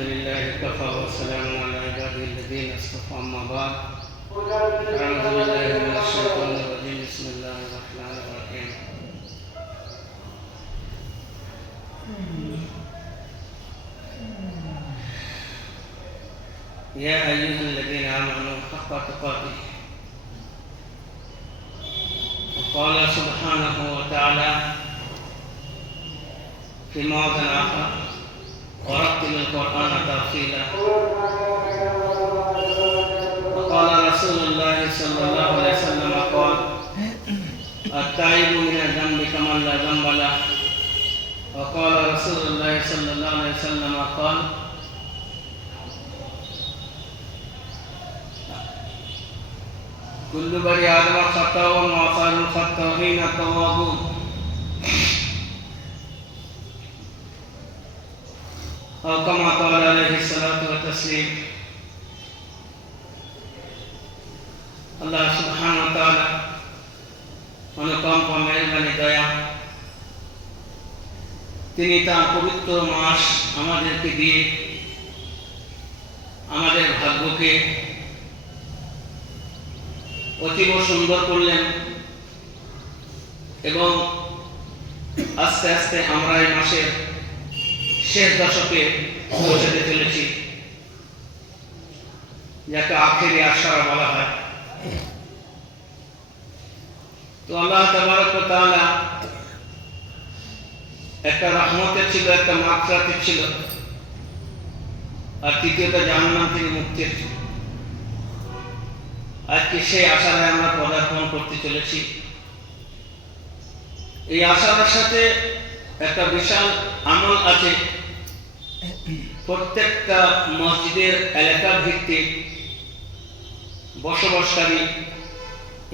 لله كفى وسلام على عباده الذين اصطفى أما بعد أعوذ بالله من الشيطان الرجيم بسم الله الرحمن الرحيم يا أيها الذين آمنوا حق تقاته وقال سبحانه وتعالى في موضع آخر ورتل القرآن ترتيلا وقال رسول الله صلى الله عليه وسلم قال التائب من الذنب كمن لا ذنب له وقال رسول الله صلى الله عليه وسلم قال كل بني آدم خطأ وخير الخطائين التوابون أو كما قال عليه الصلاة والتسليم আল্লাহ সুবহানাহু ওয়া তাআলা অনুকম্পা মেহেরবানি দয়া তিনি তার পবিত্র মাস আমাদেরকে দিয়ে আমাদের ভাগ্যকে অতীব সুন্দর করলেন এবং আস্তে আস্তে আমরা এই মাসের শেষ দশকে পৌঁছাতে চলেছি, যাকে আখেরি আশারা বলা হয়। তো আল্লাহ তাবারক ওয়া তাআলা একটা রহমতের ছিল, একটা মাগফিরাতের ছিল, আর তৃতীয়টা জাহান্নাম থেকে মুক্তির ছিল। আজকে সেই আশায় আমরা পদার্পণ করতে চলেছি। এই আশার সাথে একটা বিশাল আমল আছে। প্রত্যেকটা মসজিদের এলাকা ভিত্তিক বসবাসকারী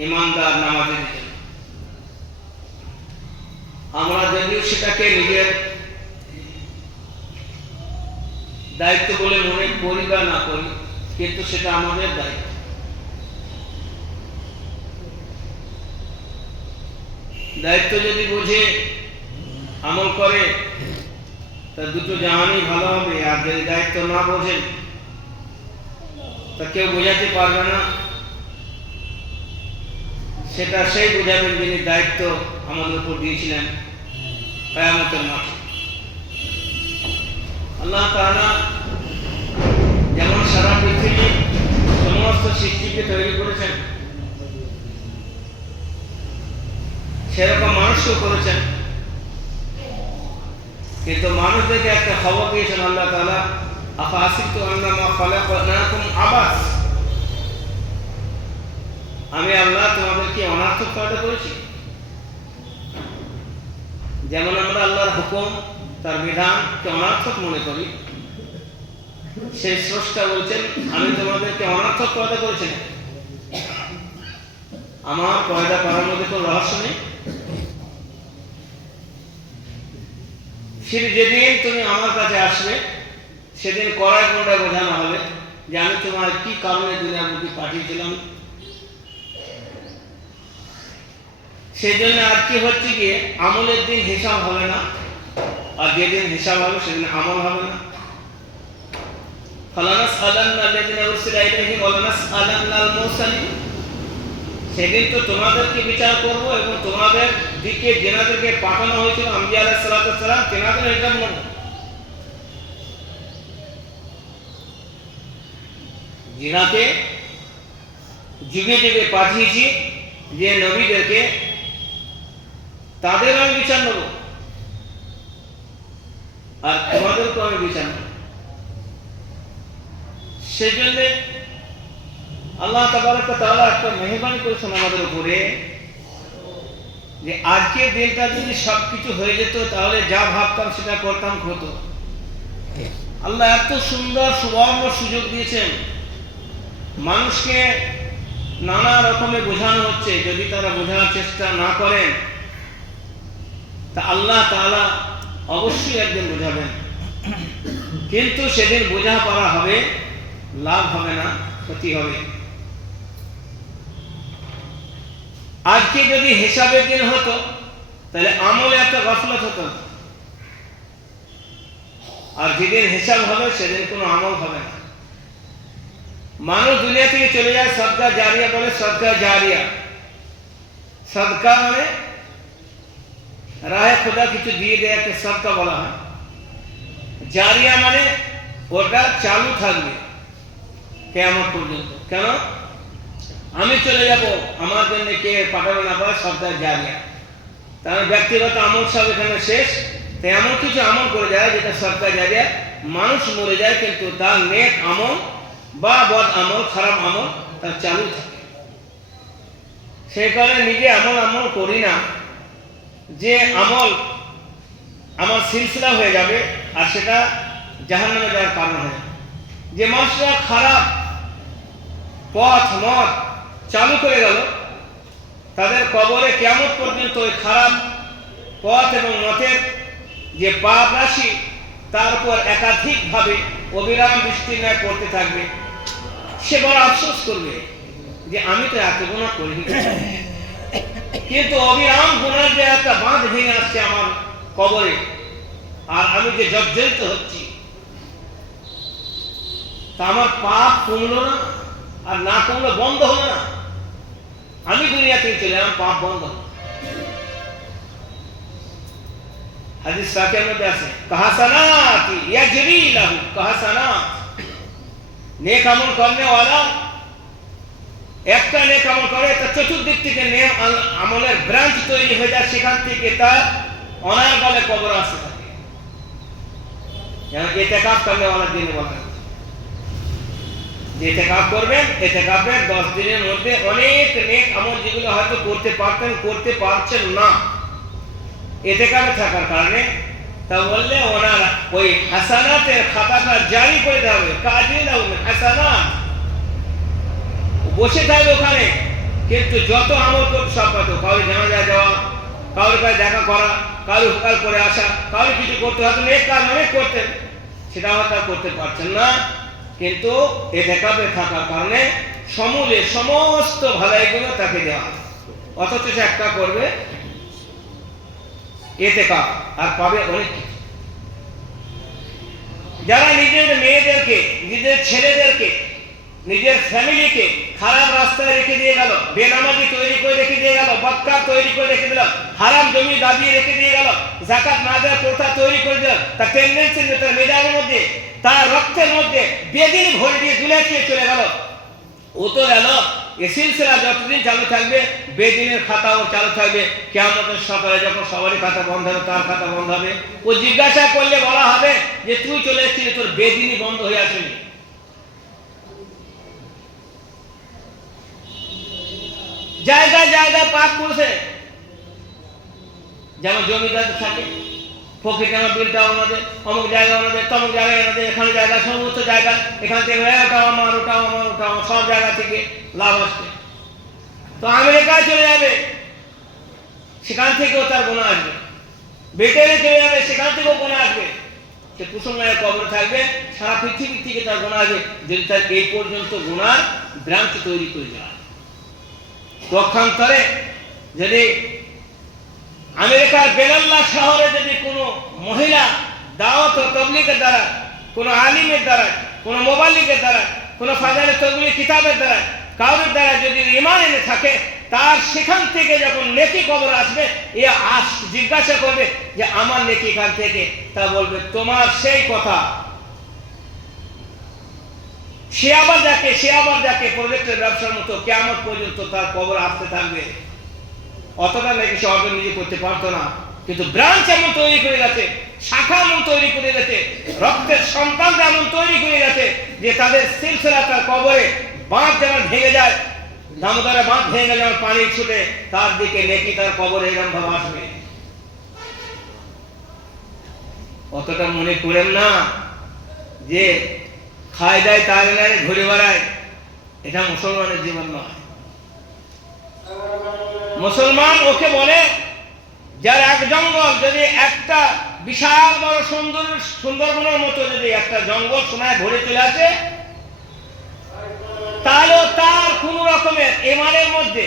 ইমানদার নামাজের জন্য আমরা যদিও সেটাকে নিজের দায়িত্ব বলে মনে করি বা না করি, কিন্তু সেটা আমাদের দায়িত্ব। দায়িত্ব যদি বুঝে আমল করে তা দুটো জাহানই ভালো হবে, আর যদি দায়িত্ব না বোঝেন তা কেউ বোঝাতে পারবে না। সেটা সেই বোঝাবেন যিনি দায়িত্ব আমাদের উপর দিয়েছিলেন কিয়ামতের মাঠে। আল্লাহ তাআলা যেমন সারা পৃথিবী সমস্ত সৃষ্টিকে তৈরি করেছেন, সেরকম মানুষকেও করেছেন, কিন্তু মানুষদেরকে একটা খবর দিয়েছেন আল্লাহ তাআলা, আফাসিবতু আন্নামা খালাকনাকুম আবাস, আমি আল্লাহ তোমাদেরকে অনার্থক পয়দা করেছি। যেমন আমরা আল্লাহর হুকুম, তার বিধানকে অনার্থক মনে করি, সেই স্রষ্টা বলছেন আমি তোমাদেরকে অনার্থক পয়দা করেছি। আমার পয়দা করার মধ্যে কোনো রহস্য নেই। যেদিন তুমি আমার কাছে আসবে সেদিন কড়ায় কোনটায় বোঝানো হবে যে আমি তোমার কি কারণে দুনিয়ার বুকে পাঠিয়েছিলাম। সেই জন্য আর কি হচ্ছে গিয়ে আমলের দিন হিসাব হবে না, আর যেদিন হিসাব হবে সেদিন আমল হবে না। ফালানাসআলান্নাল্লাযীনা উরসিলা ইলাইহিম ওয়া লানাসআলান্নাল মুরসালিন, সেদিন তো তোমাদেরকে বিচার করব এবং তোমাদের দিকে যেনাদেরকে পাঠানো হয়েছিল আম্বিয়া আলাইহিস সালাতু ওয়াস সালাম, তেনাদের হিসাব নেব। যিনাকে যুগে যুগে পাঠিয়েছি যে নবীদেরকে, তাদের আমি বিচার নেব, আর তোমাদেরকেও আমি বিচার নেব। সেই জন্য আল্লাহ তাবারক ওয়া তাআলা একটা মেহেরবানি করেছেন আমাদের উপরে যে আজকের দিনটা যদি সবকিছু হয়ে যেত তাহলে যা ভাবতাম সেটা করতাম হতো। আল্লাহ এত সুন্দর সুবর্ণ সুযোগ দিয়েছেন, মানুষকে নানা রকমে বোঝানো হচ্ছে, যদি তারা বোঝার চেষ্টা না করেন তা আল্লাহ তাআলা অবশ্যই একদিন বোঝাবেন, কিন্তু সেদিন বোঝা পারা হবে, লাভ হবে না, ক্ষতি হবে। আজকে যদি হিসাবের দিন হতো তাহলে আমলে একটা গফলত হতো। আর যেদিন হিসাব হবে সেদিন কোনো আমল হবে না। মানুষ দুনিয়া থেকে চলে যায়, সদকা জারিয়া বলে, সদকা জারিয়া। সদকা মানে রাহে খোদা কিছু দিয়ে দেয়াকে সদকা বলা হয়। জারিয়া মানে ওটা চালু থাকবে কিয়ামত পর্যন্ত। কেন? আমি চলে যাব, আমার জন্য কে পাঠাবে না পারে, সদকা জারিয়া। তার ব্যক্তিগত আমল সব এখানে শেষ। তাই এমন কিছু আমল করে যায় যেটা সদকা জারিয়া। মানুষ মরে যায় কিন্তু তার নেক আমল বা বদ আমল, খারাপ আমল তার চালু থাকে। সেই কারণে নিজে আমল করি না যে আমল আমার সিলসিলা হয়ে যাবে আর সেটা জাহান্নামে যাওয়ার কারণ হয়। যে মানুষরা খারাপ পথ মত চালু করে গেল, তাদের কবরে কিয়ামত পর্যন্ত ওই খারাপ পথ এবং মতের যে পাপ রাশি তার উপর একাধিকভাবে অবিরাম বৃষ্টির ন্যায় পড়তে থাকবে। সে বড় আফসোস করবে যে আমি তো এত গুনাহ করিনি, কিন্তু অবিরাম গুনার যে একটা বাঁধ ভেঙে আসছে আমার কবরে, আর আমি যে জর্জরিত হচ্ছি, তা আমার পাপ কমলো না, আর না কমলো বন্ধ হলো না। আমি দুনিয়া থেকে চলে এলাম, পাপ বন্ধ হলো। হাদিস পাকের মধ্যে আছে কাহাসানাতি ইয়াজরি লাহু কাহাসানাত। নেক আমল করনে ওয়ালা একটা নেক আমল করে, তা চতুর্দিক থেকে নেক আমলের ব্রাঞ্চ তৈরি হয়ে যায়, সেখান থেকে তার অনায়াসে কবর আসতে থাকে। যেমন ইতিকাফ করনে ওয়ালা দিন বলা, যে ইতিকাফ করবেন, ইতিকাফের 10 দিনের মধ্যে অনেক নেক আমল যেগুলো হয়তো করতে পারতেন, করতে পারছেন না ইতিকাফে থাকার কারণে, তা বললে ওনার ওই হাসানাতের খাতাটা জারি করে দেওয়া হবে। কাজে না হাসানাত বসে থাকবে ওখানে, কিন্তু যত আমল করবে সব পাতো। কাউরে জানাজায় যাওয়া, কাউরে কাছে দেখা করা, কাউরে হুকাল করে আসা, কাউরে কিছু করতে হয়তো নেক কাজ অনেক করতেন, সেটা হয়তো করতে পারছেন না, কিন্তু ইতিকাফে থাকার কারণে সমূলে সমস্ত ভালাইগুলো তাকে দেওয়া। অথচ সে একটা করবে ইতিকাফ আর পাবে অনেক কিছু। যারা নিজের মেয়েদেরকে, নিজের ছেলেদেরকে, নিজের ফ্যামিলিকে খারাপ রাস্তায় রেখে দিয়ে গেল, বেনামাজি তৈরি করে রেখে দিয়ে গেল, বদকার তৈরি করে রেখে দিল, হারাম জমি দাবিয়ে রেখে দিয়ে গেল, যাকাত না দেওয়ার প্রথা তৈরি করে দিল, তার টেন্ডেন্সি, তার মেজাজের মধ্যে, তার রক্তের মধ্যে বেদিন ভরে দিয়ে দুনিয়া চলে গেল, ও তো গেল। এই সিলসিলা যতদিন চালু থাকবে, বেদিনের খাতাও চালু থাকবে। কিয়ামতের সকালে যখন সবারই খাতা বন্ধ হবে, তার খাতা বন্ধ হবে। ও জিজ্ঞাসা করলে বলা হবে যে তুই চলে এসেছিলি, তোর বেদিনই বন্ধ হয়ে আসেনি। জায়গায় জায়গায় পাপ করছে, যেমন জমিদার থাকে, ফকির কেন বিলটা ওনাদের, অমুক জায়গায় ওনাদের, তমুক জায়গায় ওনাদের, এখানে জায়গা, সমস্ত জায়গা, এখান থেকে ওটাও আমার, ওটাও আমার, ওটাও আমার, সব জায়গা থেকে লাভ আসছে। তো আমেরিকায় চলে যাবে, সেখান থেকেও তার গুনাহ আসবে। ব্রিটেনে চলে যাবে, সেখান থেকেও গুনাহ আসবে। সে কুসুমের কবরে থাকবে, সারা পৃথিবী থেকে তার গুনাহ আসবে, যদি তার এই পর্যন্ত গুনার ব্রাঞ্চ তৈরি করে দেওয়া। পক্ষান্তরে যদি আমেরিকার বেলাল্লা শহরে যদি কোনো মহিলা দাওয়াত ও তাবলীগের দ্বারা, কোনো আলিমের দ্বারা, কোনো মোবাল্লিগের দ্বারা, কোনো ফাজাইলে তাবলীগ কিতাবের দ্বারা, কাউরের দ্বারা যদি ঈমান এনে থাকে, তার সেখান থেকে যখন নেকি কবর আসবে, এ জিজ্ঞাসা করবে যে আমার নেকি এখান থেকে, তা বলবে তোমার সেই কথা। সে আবার যাকে প্রজেক্টের ব্যবসার মতো কিয়ামত পর্যন্ত তার কবর আসতে থাকবে। অতটা নাকি সে অর্জন নিজে করতে পারতো না, কিন্তু ব্রাঞ্চ এমন তৈরি করে গেছে, শাখা এমন তৈরি করে গেছে, রক্তের সন্তান এমন তৈরি করে গেছে যে তাদের সিলসিলা তার কবরে বাঁধ যেমন ভেঙে যায়, দামোদরে বাঁধ ভেঙে গেলে যেমন পানি ছুটে, তার দিকে নেকি তার কবরে এরকম ভাবে আসবে। অতটা মনে করেন না যে খায় দেয় তার এলাকায় ঘুরে বেড়ায়, এটা মুসলমানের জীবন নয়। মুসলমান ওকে বলে যার এক জঙ্গল, যদি একটা বিশাল বড় সুন্দরবনের মতো যদি একটা জঙ্গল সোনায় ভরে চলে আসে, তাহলেও তার কোন রকমের ইমানের মধ্যে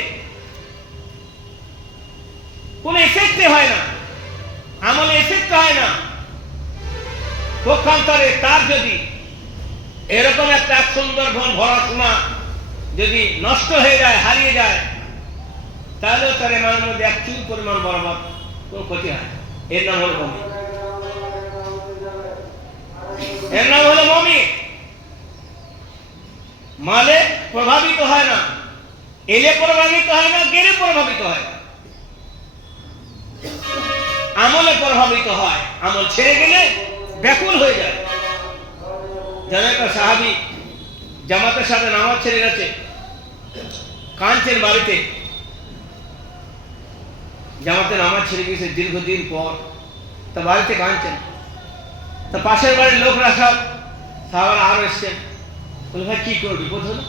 কোন এফেক্ট হয় না, আমলে এফেক্ট হয় না। পক্ষান্তরে তার যদি এরকম একটা সুন্দর পড়াশোনা যদি নষ্ট হয়ে যায়, হারিয়ে যায়, তাহলেও তার ইমানের মধ্যে এক চুল পরিমাণ বরাবর কোনো ক্ষতি হয়। এর নাম হলো মুমিন, এর নাম হলো মুমিন। মালে প্রভাবিত হয় না, এলে প্রভাবিত হয় না, গেলে প্রভাবিত হয় না, আমলে প্রভাবিত হয়। আমল ছেড়ে গেলে ব্যাকুল হয়ে যায়। যেন একটা সাহাবী জামাতের সাথে নামাজ ছেড়ে গেছে, কাঁদছেন বাড়িতে, জামাতে নামাজ ছেড়ে গেছে দীর্ঘদিন পর, তা বাড়িতে কাঁদছেন। তা পাশের বাড়ির লোকরা সব সাহাবারা আরো এসছেন, বলে ভাই কি করে বিপদ হলো?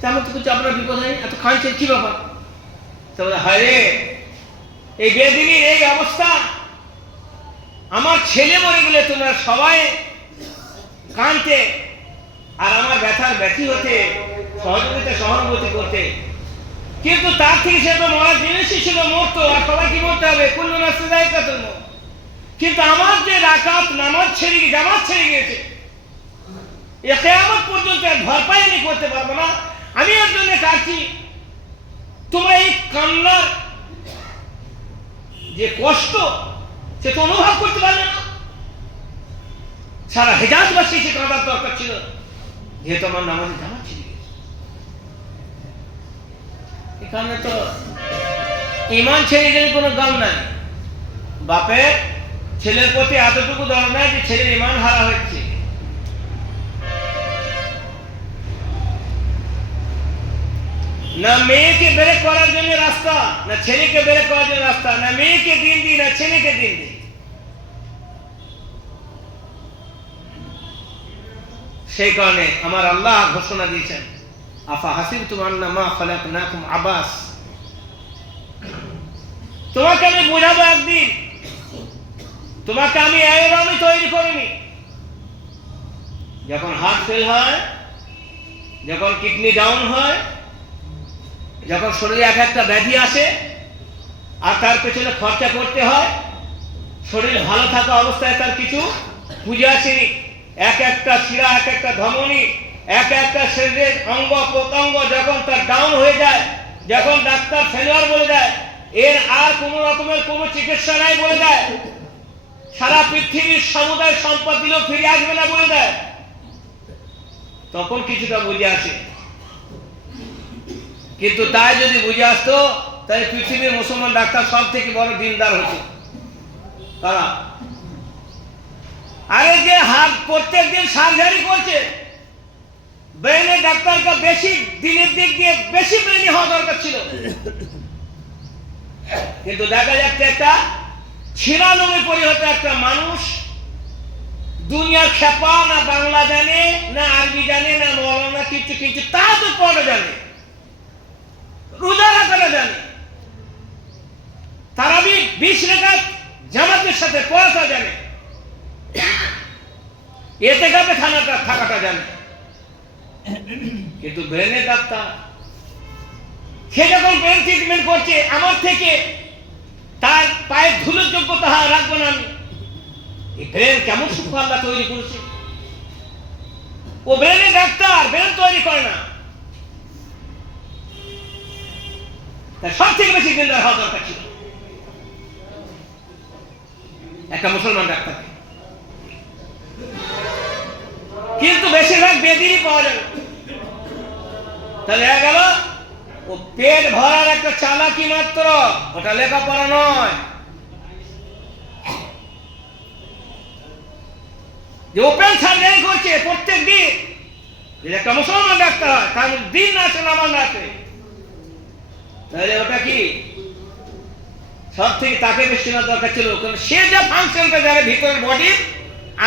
তেমন তো কিছু, আপনার বিপদ হয়নি, এত কাঁদছেন কি ব্যাপার? তা বলে হায় রে, এই বেদিনীর এই অবস্থা, আমার ছেলে মরে গেলে তোমরা সবাই কাঁদতে আর আমার ব্যথার ব্যথী হতে, সহযোগিতা সহানুভূতি করতে, কিন্তু তার থেকে সে তো মরার জিনিসই ছিল, মরতো, আর সবাই কি মরতে হবে, কুল্লু নাফসিন যায়কাতুল মউত। কিন্তু আমার যে রাকাত নামাজ ছেড়ে গিয়ে, জামাত ছেড়ে গিয়েছে, এ কিয়ামত পর্যন্ত ভরপাই আমি করতে পারবো না, আমি এর জন্য কাঁদছি। তোমরা এই কান্নার যে কষ্ট, সে তো অনুভব করতে পারবে না। সারা হেজাজবাসী সে কাঁদার দরকার ছিল, যেহেতু আমার নামাজে জামাত ছেড়ে গেছে। এখানে তো ইমান ছেড়ে গেলে কোনো গাম নাই, বাপের ছেলের প্রতি এতটুকু দরদ নাই যে ছেলের ইমান হারা হচ্ছে। না মেয়েকে বেরেক করার জন্য রাস্তা, না ছেলেকে বেরেক করার জন্য রাস্তা, না মেয়েকে দিন দিই, না ছেলেকে দিন দিই। সেই কারণে আমার আল্লাহ ঘোষণা দিয়েছেন, আফা হাসিবতুম আন্নামা খালাকনাকুম আবাস, তোমাকে আমি বোঝাবো একদিন, তোমাকে আমি এরকমই তৈরি করিনি। যখন হার্ট ফেল হয়, যখন কিডনি ডাউন হয়, যখন শরীরে এক একটা ব্যাধি আসে আর তার পেছনে খরচা করতে হয়, শরীর ভালো থাকা অবস্থায় তার কিছু পুঁজি আসেনি, এক একটা শিরা, এক একটা ধমনী, এক একটা শরীরের অঙ্গ প্রত্যঙ্গ যখন তার ডাউন হয়ে যায়, যখন ডাক্তার ফেলিওর বলে দেয়, এর আর কোনো রকমের কোনো চিকিৎসা নাই বলে দেয়, সারা পৃথিবীর সমুদায় সম্পদ দিলেও ফিরে আসবে না বলে দেয়, তখন কিছুটা বুঝে আসে। কিন্তু তাই যদি বুঝে আসতো, তাই পৃথিবীর মুসলমান ডাক্তার সব থেকে বড় দিনদার হতো তারা। আরে যে হাত প্রত্যেক দিন সার্জারি করছে, ব্রেনের ডাক্তারকে বেশি দিনের দিক দিয়ে বেশি ব্রেনি হওয়া দরকার ছিল, কিন্তু দেখা যাচ্ছে একটা 96 পরিহত একটা মানুষ, দুনিয়ার খেপা, না বাংলা জানে, না আরবি জানে, না মৌলানা কিছু কিছু তা তো পড়া জানে, রোজা রাখাটা জানে, তারাবি 20 রাকাত জামাতের সাথে পড়াটা জানে, এতেকাফে থাকাটা জানে, কিন্তু ব্রেনের ডাক্তার সে যখন ব্রেন ট্রিটমেন্ট করছে, আমার থেকে তার পায়ের ধুলোর যোগ্যতা রাখবো না আমি। এই ব্রেন কেমন সূক্ষ্ম আল্লাহ তৈরি করেছে, ও ব্রেনের ডাক্তার, ব্রেন তৈরি করে না। তাই সব থেকে বেশি দিনদার হওয়া দরকার ছিল একটা মুসলমান ডাক্তার, কিন্তু বেশিরভাগ বেদিনই পাওয়া যাবে। তাহলে দেখা গেল ও পেট ভরার একটা চালাকি মাত্র, ওটা লেখাপড়া নয়। যে ওপেন সার্জারি করছে প্রত্যেক দিন, যদি একটা মুসলমান ডাক্তার হয়, তার দিন আছে নামাজ আছে, তাহলে ওটা কি সব থেকে তাকে বেশি না দরকার ছিল, কারণ সে যা ফাংশনটা জানে ভিতরের বডি,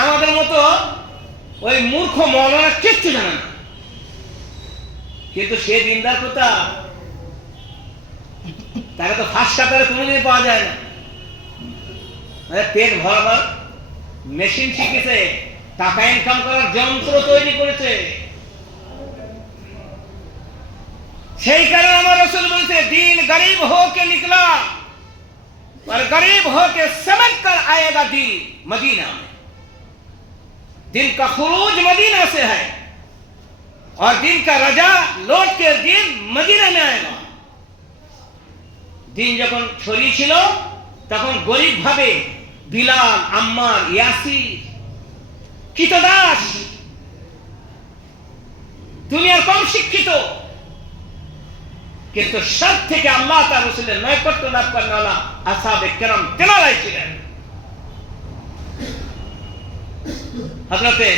আমাদের মতো ওই মূর্খ মৌলানা কিচ্ছু জানে না। কিন্তু সে দিনদার কোথা, তাকে তো ফার্স্ট কাতারে কোনোদিন পাওয়া যায় না। পেট ভরাবার মেশিন শিখেছে, টাকা ইনকাম করার যন্ত্র তৈরি করেছে। সেই কারণে আমার রাসূল বলেছে, দিন গরিব হোকে নিকলা, और गरीब होके समझ कर आएगा दिन मदीना में। दिन का खुरूज मदीना से है और दिन का रजा लौट के दिन मदीना में आएगा। दिन যখন ছড়িয়েছিল তখন গরিব ভাবে বিলাল, আম্মার, ইয়াসির, কৃতদাস, দুনিয়ার কম শিক্ষিত, কিন্তু সব থেকে আল্লাহ তার রাসূলের নৈকট্য লাভ করেনা আসহাবে কেরাম তেনারাই ছিলেন। হযরতে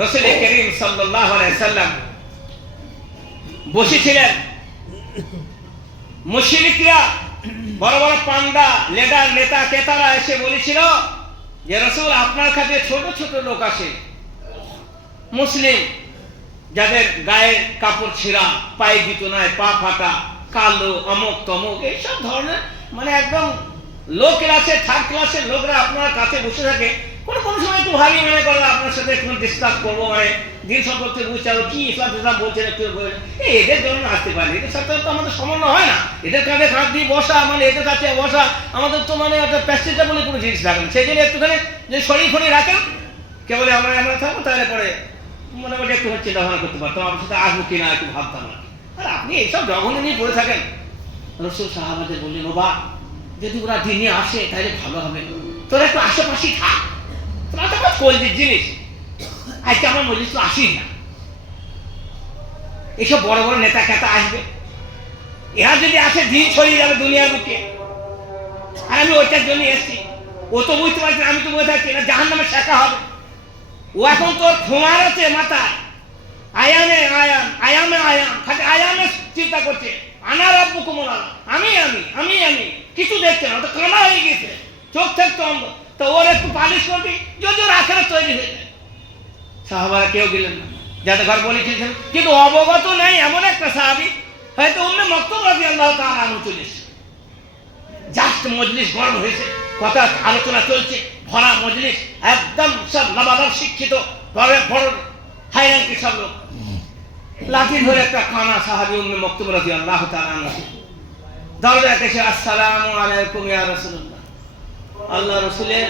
রাসূল করিম সাল্লাল্লাহু আলাইহি সাল্লাম বসেছিলেন। মুশরিকরা বড় বড় পান্ডা, লিডার, নেতা কেতারা এসে বলেছিল যে রাসূল আপনার কাছে ছোট ছোট লোক আসে, মুসলিম, যাদের গায়ে কাপড় ছিঁড়া, পায়ে জুতো নাই, পা ফাটা, কালো, অমুক তমুক, এইসব ধরনের মানে একদম লো ক্লাসের, থার্ড ক্লাসের লোকরা আপনার কাছে বসে থাকে। কোনো কোনো সময় একটু ভারী মনে করে আপনার সাথে একটু ডিসকাস করবো, মানে দিন সম্পর্কে বুঝতে হবে কি ইসলাম ইসলাম বলছেন, একটু এদের জন্য আসতে পারি, এদের সাথে তো আমাদের সমন্বয় হয় না। এদের কাঁধে কাঁধ দিয়ে বসা মানে এদের কাছে বসা আমাদের তো মানে একটা প্যাসেজটা বলে কোনো জিনিস থাকে না। সেই জন্য একটুখানি যে শরীর ফরি রাখেন, কে বলে আমরা আমরা থাকবো, তাহলে পরে মোটামুটি একটু চিন্তা ভাবনা করতে পারতাম, আপনার সাথে আসবো কিনা একটু ভাবতাম না। আর আপনি এইসব জঘন্য নিয়ে পড়ে থাকেন। রাসূল সাহাবাদের বললেন, ও বা যদি ওরা দিনে আসে তাহলে ভালো হবে, তোরা একটু আশেপাশেই থাক, তোরা তো কলজির জিনিস, আজকে আমার মজলিস তো আসি না। এইসব বড় বড় নেতা কেতা আসবে, এরা যদি আসে দিন ছড়িয়ে যাবে দুনিয়ার বুকে। আর আমি ওইটার জন্য এসছি, ও তো বুঝতে পারছি, আমি তো বুঝতে পারছি না, জাহান্নামে শেখা হবে। ও এখন তোর খোঁয়ার আছে মাথায়, আয়ামে আয়াম, আয়ামে আয়াম, খালি আয়ামে চিন্তা করছে, আনা রাব্বুকুমুল আলা, আমি আমি আমি আমি, কিছু দেখছে না, তো কানা হয়ে গেছে, চোখ থাকতো অন্ধ। তো ওর একটু পালিশ করবি, যদি ওর আখেরাত তৈরি হয়ে যায়। সাহাবারা কেউ গেলেন না, যাতে ঘর বলেছিলেন, কিন্তু অবগত নেই এমন একটা সাহাবী, হয়তো উম্মে মাকতুম রাদিয়াল্লাহু তাআলা আনহু চলেছে। জাস্ট মজলিস গরম হয়েছে, কথা আলোচনা চলছে, ভরা মজলিস, একদম সব নবাব শিক্ষিত, বড় বড় হাইরানকি সব লোক। লাঠি ধরে একটা কানা সাহাবী উম্মে মাকতুম রাদিয়াল্লাহু তাআলা আনহু দরজায় এসে, আসসালামু আলাইকুম ইয়া রাসূলুল্লাহ, আল্লাহ রাসূলের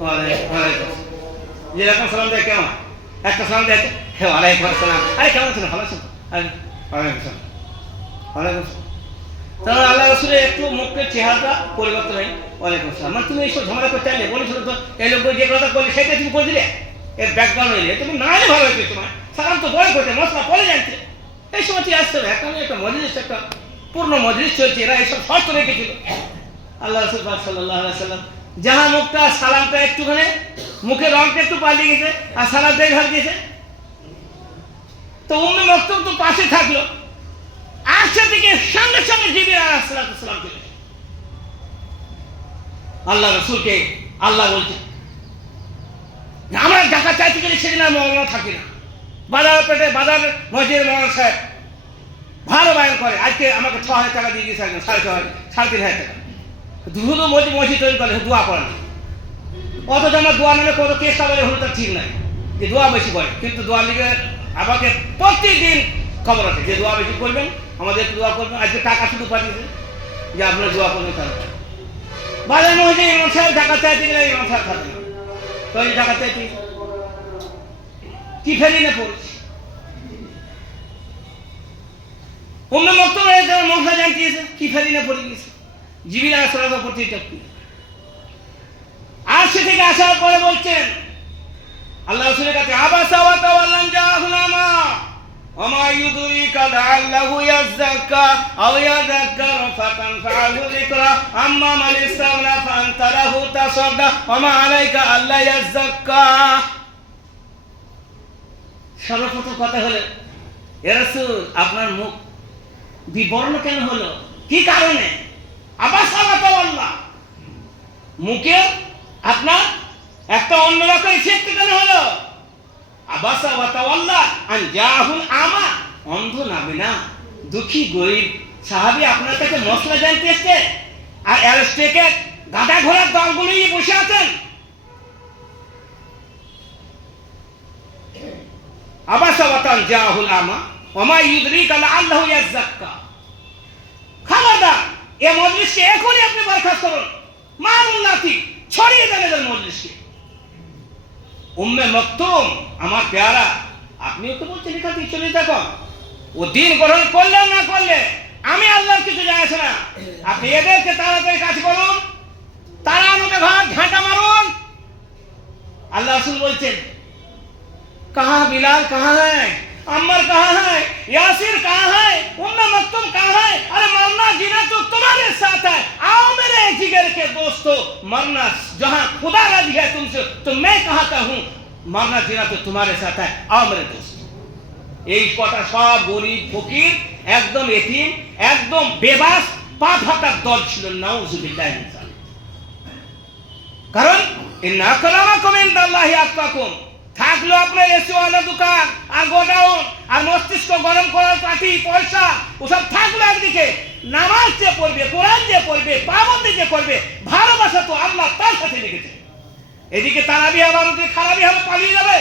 ওয়ালাইকুম, যেরকম সালাম দেয় কেমন, একটা সালাম দেয়, হ্যাঁ ওয়ালাইকুম আসসালাম, আরে কেমন আছেন, ভালো আছেন, আরে ওয়ালাইকুম আসসালাম, ওয়ালাইকুম আসসালাম। তাহলে আল্লাহ রাসূলের একটু মুখের চেহারাটা পরিবর্তন হয়, ওয়ালাইকুম আসসালাম। মানে তুমি এইসব ঝামেলা করতে চাইলে বলেছিল তো, এই লোক যে কথা বললে সেটা তুমি করে দিলে, এর ব্যাকগ্রাউন্ড হইলে তুমি না হলে ভালো হয়েছে, তোমার সালাম তো বড় করতে, মশলা পরে জানতে, এই সময় তুই আসতে হবে। এখন একটা মজলিস, একটা পূর্ণ মজলিস চলছে, এরা এইসব শর্ত রেখেছিল। আল্লাহ রাসূল সাল্লাল্লাহু আলাইহি ওয়াসাল্লাম যাহা মুখটা সালামটা একটুখানি, মুখের রংটা একটু পাল্টে গেছে আর সালামটাই ঘর গেছে। তো উম্মে মাকতুম তো পাশে থাকলো, আসছে থেকে সঙ্গে সঙ্গে জিবরিল আলাইহিস সালাম চলে আল্লাহ রাসূলকে আল্লাহ বলছে, আমরা টাকা চাইতে গেলে সেদিন আর মৌলানা থাকি না, বাজার পেটে বাজার মসজিদের মৌলানা সাহেব ভালো বায়ন করে, আজকে আমাকে ৬,০০০ টাকা দিয়ে গেছে, ৬,৫০০, ৩,৫০০ টাকা, শুধু মসজিদ তৈরি করে, দোয়া করে না। অথচ আমার দোয়া নামে কত কেসটা বলে হলো তার ঠিক নাই, যে দোয়া বেশি করে, কিন্তু দোয়া লিগে আমাকে প্রতিদিন খবর আছে যে দোয়া বেশি করবেন, আমাদের দোয়া করবেন। আজকে টাকা শুধু পাঠিয়েছে যে আপনার দোয়া করবেন, তারা বাজার মসজিদে ইমাম সাহেব টাকা চাইতে গেলে ইমাম সাহেব থাকে না, তো টাকা চাইতে কি ফেরি না পড়েছি। উম্মে মাকতুম মশলা জানতিয়েছে, কি ফেরি না পড়ে গেছে, জিবরিল আলাইহিস সালাম পড়তে চাচ্ছি। আর সে থেকে আসার পরে বলছেন আল্লাহ রাসূলের কাছে, আবাসা ওয়া তাওয়াল্লা জাহুল আমা ওয়া মা ইউদরিকা লাআল্লাহু ইয়াযাক্কা আও ইয়াযাক্কারু ফাতানফা'হু যিকরা আম্মা মান ইসতাগনা ফাআনতা লাহু তাসাদ্দা ওয়া মা আলাইকা আল্লা ইয়াযাক্কা। সর্বপ্রথম কথা হলো, ইয়া রাসূল আপনার মুখ বিবর্ণ কেন হলো, কি কারণে? আবাসা ওয়া তাওয়াল্লা, মুখে আপনার একটা অন্যরকম ইফেক্ট কেন হলো? আবাসা ওয়া তাওয়াল্লা আন জাহুল আমা, অন্ধ নাবে না, দুঃখী গরিব সাহাবী আপনার কাছে মশলা জানতে এসছে, আর অ্যারোস্টেকে গাধা ঘোড়ার দলগুলোই বসে আছেন। আবাসা ওয়া তান জাহুল আমা ওয়া মা ইউদরিকা লাআল্লাহু ইয়াযাক্কা। খবরদার এ মজলিসকে এখনই আপনি বরখাস্ত করুন, মারুন লাঠি, ছড়িয়ে দেন এদের মজলিসকে। উম্মে মকতুম আমার পেয়ারা, আপনিও তো বলছেন এখান থেকে চলে দেখো, ও দিন গ্রহণ করলে না করলে আমি আল্লাহর কিছু যায় আসে না। আপনি এদেরকে তাড়াতাড়ি কাজ করুন, তারা আমাকে ঘাঁটা মারুন। আল্লাহ রাসূল বলছেন, कहाँ बिलाल कहाँ है, अम्मर कहाँ है, यासिर कहाँ है, उम्मे मक्तुम कहाँ है? अरे मरना जीना तो तुम्हारे साथ है, आओ मेरे जिगर के दोस्तों, मरना जहाँ खुदा राजी है तुमसे तो मैं कहाँ का हूँ, मरना जीना तो तुम्हारे साथ है, आओ मेरे दोस्त। এই কথা সব গরিব ফকির, একদম এতিম, একদম বেবাস, পা ফাটার দল ছিল, নাউযুবিল্লাহি মিন যালিক। কারণ ইন্না আকরামাকুম ইনদাল্লাহি আতকাকুম, থাকলো আপনার এসিওয়ালা দোকান আর গোডাউন আর মস্তিষ্ক গরম করার পার্টি পয়সা, ওসব থাকলো একদিকে। নামাজ যে পড়বে, কোরআন যে পড়বে, পাবন্দি যে করবে, ভালোবাসা তো আল্লাহ তার সাথে লিখেছে। এদিকে তারাবি আবার খারাপি হবে, পালিয়ে যাবে,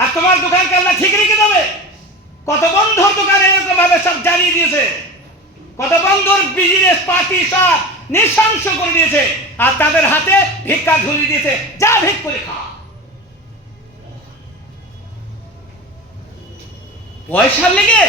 আর তোমার দোকানকে আল্লাহ ঠিক রেখে দেবে। কত বন্ধুর দোকান এরকম ভাবে সব জ্বালিয়ে দিয়েছে, কত বন্ধুর বিজনেস পার্টি সব নৃশংস করে দিয়েছে, আর তাদের হাতে ভিক্ষা ঝুলিয়ে দিয়েছে, যা ভিক করে খা। পয়সার লেগে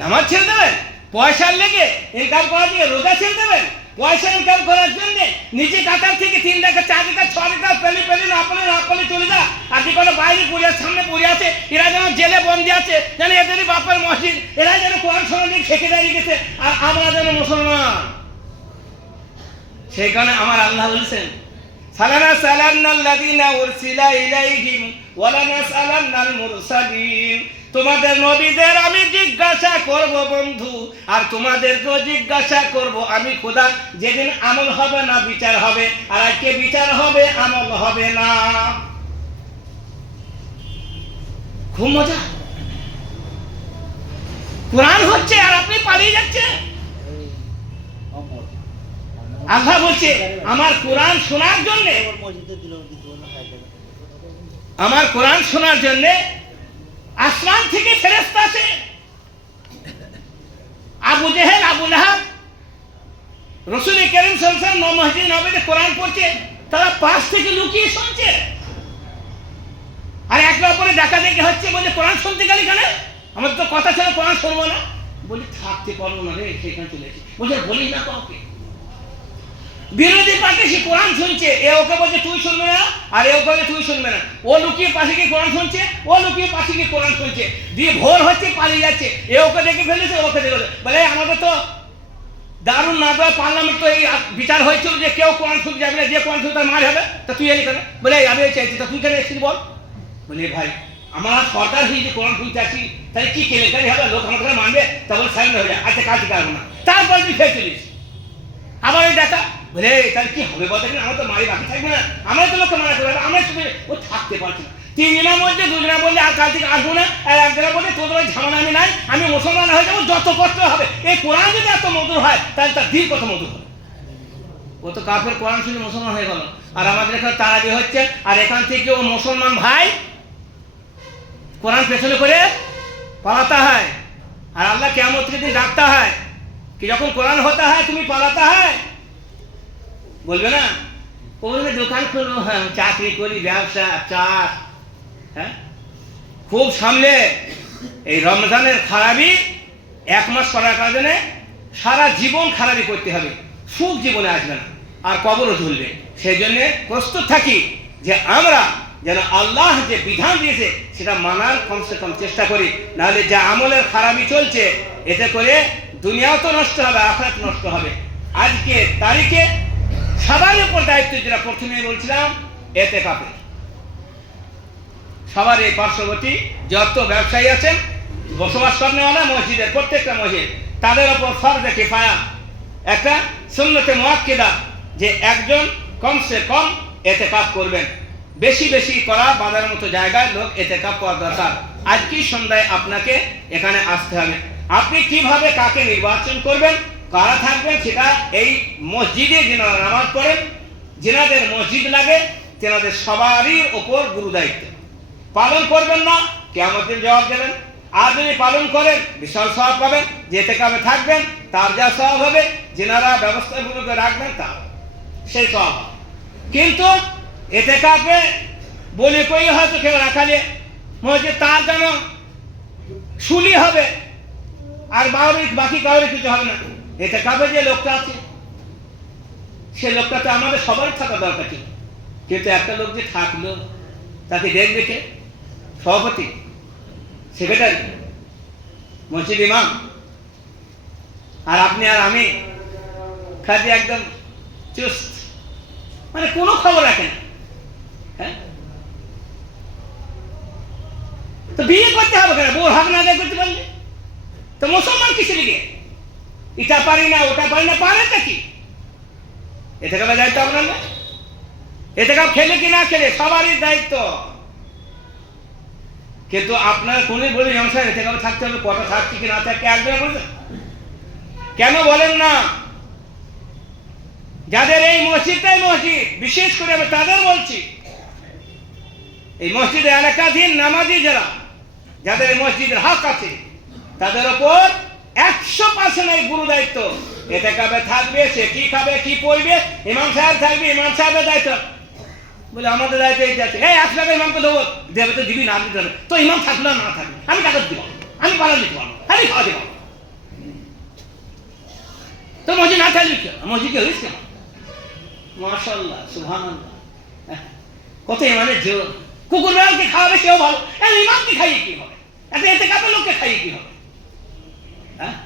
নামাজ ছেড়ে দেবেন, পয়সার লেগে ইনকাম করার দিকে রোজা ছেড়ে দেবেন, পয়সা ইনকাম করার জন্য নিজে কাতার থেকে 3 টাকা 4 টাকা 6 টাকা পেলে না পেলে চলে যা। আর কি কোনো বাইরে পড়িয়ার সামনে পড়ে আছে, এরা যেন জেলে বন্দি আছে, যেন এদেরই বাপের মসজিদ, এরা যেন কোরআন শোনা দিয়ে খেকে দাঁড়িয়ে গেছে, আর আমরা যেন মুসলমান। সেই কারণে আমার আল্লাহ বলছেন, সালানা সালান্নাল্লাযীনা উরসিলা ইলাইহিম ওয়া লানাসআলান্নাল মুরসালিন। তোমাদের নবীদের আমি জিজ্ঞাসা করব বন্ধু, আর তোমাদেরকেও জিজ্ঞাসা করব আমি খোদা, যেদিন আমল হবে না বিচার হবে, আর আজকে বিচার হবে আমল হবে না। খুব মজা, কোরআন হচ্ছে আর আপনি পালিয়ে যাচ্ছেন। আল্লাহ বলছে আমার কোরআন শোনার জন্য, আমার কোরআন শোনার জন্য আসমান থেকে ফেরেশতা আসে। আবু জেহেল, আবু লাহাব রাসূল কারীম সাল্লাল্লাহু আলাইহি ওয়াসাল্লাম মসজিদ নববীতে কোরআন পড়ছে, তারা পাশ থেকে লুকিয়ে শুনছে, আর একে অপরে ডাকাডাকি হচ্ছে, বলে কোরআন শুনতে গেলি কেন? আমার তো কথা ছিল কোরআন শুনবো না। বলি থাকতে পারবো না রে, সেখানে চলে এসেছি। বলছে বলি না কাউকে। বিরোধী পার্টি সে কোরআন শুনছে, এ ওকে বলছে তুই শুনবে না, আর এ ওকে বলছে তুই শুনবে না। ও লুকিয়ে পাশে গিয়ে কোরআন শুনছে, ও লুকিয়ে পাশে গিয়ে কোরআন শুনছে, দিয়ে ভোর হচ্ছে পালিয়ে যাচ্ছে। এ ওকে দেখে ফেলেছে, ওকে দেখে বলে আমাদের তো দারুণ না দেওয়া পার্লামেন্ট তো এই বিচার হয়েছিল যে কেউ কোরআন শুনতে যাবে না, যে কোরআন শুনতে তার মার হবে, তা তুই এলি কেন? বলে আমি চাইছি, তা তুই কেন এসেছিস বল? বলে ভাই আমার সরকার হয়ে যে কোরআন শুনতে আসি, তাহলে কি কেলেঙ্কারি হবে, লোক আমাকে মানবে, তারপর সাইলেন্ট হয়ে যায়, আচ্ছা কাজ পারবো না, তারপর তুই ফের চলিস। আবার ওই দেখা বলে তাহলে কি হবে বলতে, আমার তো মারি বাকি থাকবে না, আমরা তো লোককে মানা করবো, আমরা ও থাকতে পারছি না। 3 দিনের মধ্যে 2 দিনের বললে আর কাল থেকে আসবো না, আর একদিনের বললে তোদের ওই ঝামেলা আমি নাই, আমি মুসলমান হয়ে যাবো, যত কষ্ট হবে। এই কোরআন যদি এত মধুর হয় তাহলে তার দিন কত মধুর হবে। ও তো কাফের কোরআন শুনে মুসলমান হয়ে গেল, আর আমাদের এখানে তারাবি হচ্ছে, আর এখান থেকে ও মুসলমান ভাই কোরআন পেছনে করে পালাতা হয়, আর আল্লাহ কিয়ামত के दिन ডাকতা হয় कि যখন কোরআন হতা হয় তুমি পালাতা হয়, বলবে না? ও বলবে দোকান খুলবো, হ্যাঁ চাকরি করি, ব্যবসা চাষ, হ্যাঁ খুব সামলে। এই রমজানের খারাপি 1 মাস করার কারণে সারা জীবন খারাপি করতে হবে, সুখ জীবনে আসবে না, আর কবরও ঝুলবে। সেই জন্য প্রস্তুত থাকি যে আমরা যেন আল্লাহ যে বিধান দিয়েছে সেটা মানার কমসে কম চেষ্টা করি, নাহলে যা আমলের খারাপি চলছে এতে করে দুনিয়াও তো নষ্ট হবে, আখিরাত নষ্ট হবে। আজকে তারিখে সবার উপর দায়িত্ব, যেটা প্রথমে বলছিলাম, ইতিকাফের। সবার এই পার্শ্ববর্তী যত ব্যবসায়ী আছেন, বসবাস করেনওয়ালা মসজিদের প্রত্যেকটা মসজিদ, তাদের উপর ফরজে কিফায়া, একটা সুন্নতে মুআক্কিদা, যে একজন কমসে কম ইতিকাফ করবেন। বেশি বেশি করা বাজারের মতো জায়গায় লোক ইতিকাফ করা দরকার। আজকে সন্ধ্যায় আপনাকে এখানে আসতে হবে। আপনি কিভাবে কাকে নির্বাচন করবেন, কারা থাকবেন, সেটা এই মসজিদে যিনারা নামাজ পড়েন, যিনাদের মসজিদ লাগে, তেনাদের সবারই ওপর গুরু দায়িত্ব। পালন করবেন না, কিয়ামতের জবাব দেবেন। আর যদি পালন করেন বিশাল সওয়াব পাবেন, যে ইতিকাফে থাকবেন তার যা স্বভাব হবে, যেনারা ব্যবস্থাগুলোকে রাখবেন তার সেই স্বভাব। কিন্তু এতেকাফে বলে কই হয়তো কেউ রাখালে মনে তার যেন শুলি হবে, আর বাকি কাউরে কিছু হবে না। এতেকাফে যে লোকটা আছে সে লোকটাতে আমাদের সবারই থাকা দরকার ছিল, কিন্তু একটা লোক যে থাকলো তাকে দেখবে কে? সভাপতি, সেক্রেটারি, মসজিদ ইমাম, আর আপনি আর আমি খালি একদম চুস্ত, মানে কোনো খবর রাখেন। হ্যাঁ, তো বিয়ে করতে হবে কেন? বউর হক না আদায় করতে পারলে তো মুসলমান কিসে লিগে? এটা পারি না ওটা পারি না, পারেন নাকি? এতে কাপের দায়িত্ব আপনার না? এতে কাপ খেলে কি না খেলে সবারই দায়িত্ব। কিন্তু আপনারা কোনই বলে সংসার এতে কাপে থাকতে হবে, কটা থাকছে কি না থাকছে একদম বলছেন কেন বলেন না? যাদের এই মসজিদটাই মসজিদ, বিশেষ করে আমি তাদের বলছি, এই মসজিদে এলাকাধীন নামাজি যারা, যাদের এই মসজিদের হক আছে, তাদের ওপর 100% এই গুরু দায়িত্ব। এতে কাবে থাকবে, সে কি খাবে কি পড়বে, ইমাম সাহেব থাকবে, ইমাম সাহেবের দায়িত্ব। বলে আমাদের দায়িত্ব এই আছে, এই 1 টাকা ইমামকে দেবো, দেবে তো দিবি না দিতে হবে তো, ইমাম থাকলে না থাকবে আমি টাকা দিব, আমি পালা দিতে পারবো, আমি খাওয়া দিব। তো মসজিদ না থাকলে কি মসজিদ কি হয়েছে? মাশাআল্লাহ, সুবহানাল্লাহ, কত ইমানের জোর। কুকুর বিড়ালকে খাওয়াবে কেউ ভালো, ইমামকে খাইয়ে কি হবে? এতে কাপের লোককে খাইয়ে কি হবে? হ্যাঁ,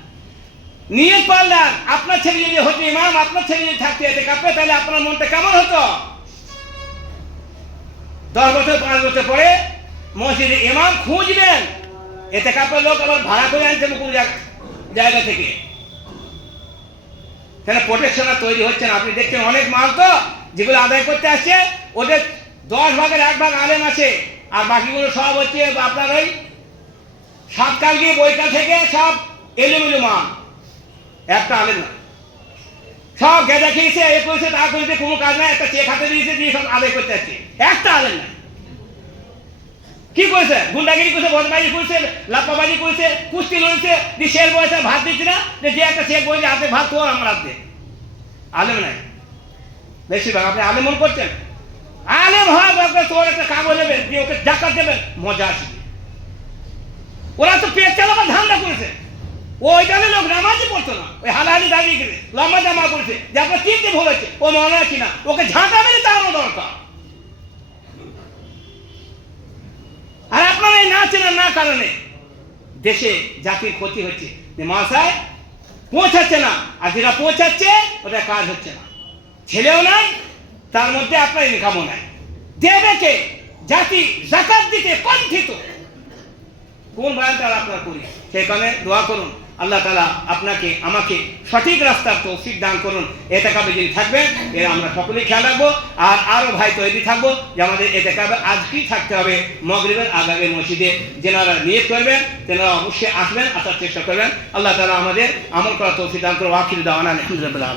নিয়ে পারলেন আপনার ছেলে যদি হতো ইমাম, আপনার ছেলে যদি থাকতে এতে কাপে, তাহলে আপনার মনটা কেমন হতো? 10 বছর 5 বছর পরে মসজিদে ইমাম খুঁজবেন, এতে কাপের লোক আবার ভাড়া করে আনছেন কোন জায়গা থেকে। কেন প্রোটেকশন তৈরি হচ্ছে না? আপনি দেখছেন অনেক মাল তো যেগুলো আদায় করতে আসছে, ওদের 10 ভাগের 1 ভাগ আলেম আছে, আর বাকিগুলো সব হচ্ছে আপনার ওই সাতকাল গিয়ে বইকাল থেকে সব এলোমেলো মাল, একটা আলেম না। সব গেঁজা খেয়েছে, এ করেছে তা করেছে, কোনো কাজ নাই, একটা চেক হাতে দিয়েছে, দিয়ে সব আদায় করতে আসছে, একটা আলেম না। কি করেছে? গুন্ডাগিরি করেছে, বদমাইশি করেছে, লাপাবাজি করেছে, কুস্তি লড়েছে, দিয়ে শের বয়সে ভাত দিচ্ছে না, যে একটা চেক বলছে হাতে ভাত তো আমার হাতে। আলেম নাই বেশিরভাগ। আপনি আলেম মন করছেন? আলেম হয় তোর একটা কাগজ নেবেন, দিয়ে ওকে জাকাত দেবেন, মজা আসবে। ওরা তো পেট চালাবার ধান্দা করেছে। ওই দলের লোক নামাজই পড়তো না, ওই হালাহালি দাঁড়িয়ে গেছে, লম্বা জামা করেছে, যে আপনার চিনতে ভুল হচ্ছে, ও মনে হয় কিনা ওকে ঝাঁটা মেরে তাড়ানো দরকার। আর আপনারা এই না চেনার না কারণে দেশে জাতির ক্ষতি হচ্ছে, যে মাসায় পৌঁছাচ্ছে না, আর যেটা পৌঁছাচ্ছে ওটা কাজ হচ্ছে না। ছেলেও নাই, তার মধ্যে আপনার ইনকামও নাই। দেবে কে? জাতি যাকাত দিতে কণ্ঠিত। কোন বয়ানটা আপনার করি? সেই কারণে দোয়া করুন, আল্লাহ তাআলা আপনাকে আমাকে সঠিক রাস্তার তৌফিক দান করুন। এতেকাবে যিনি থাকবেন এরা আমরা সকলেই খেয়াল রাখবো। আর আরও ভাই তৈরি থাকবো যে আমাদের এতেকাবে আজকেই থাকতে হবে মাগরিবের আগে মসজিদে। যেনারা নিয়ত করবেন তেনারা অবশ্যই আসবেন, আসার চেষ্টা করবেন। আল্লাহ তাআলা আমাদের আমল করার তৌফিক দান করুন। আখির দাওয়ানা আলহামদুলিল্লাহ।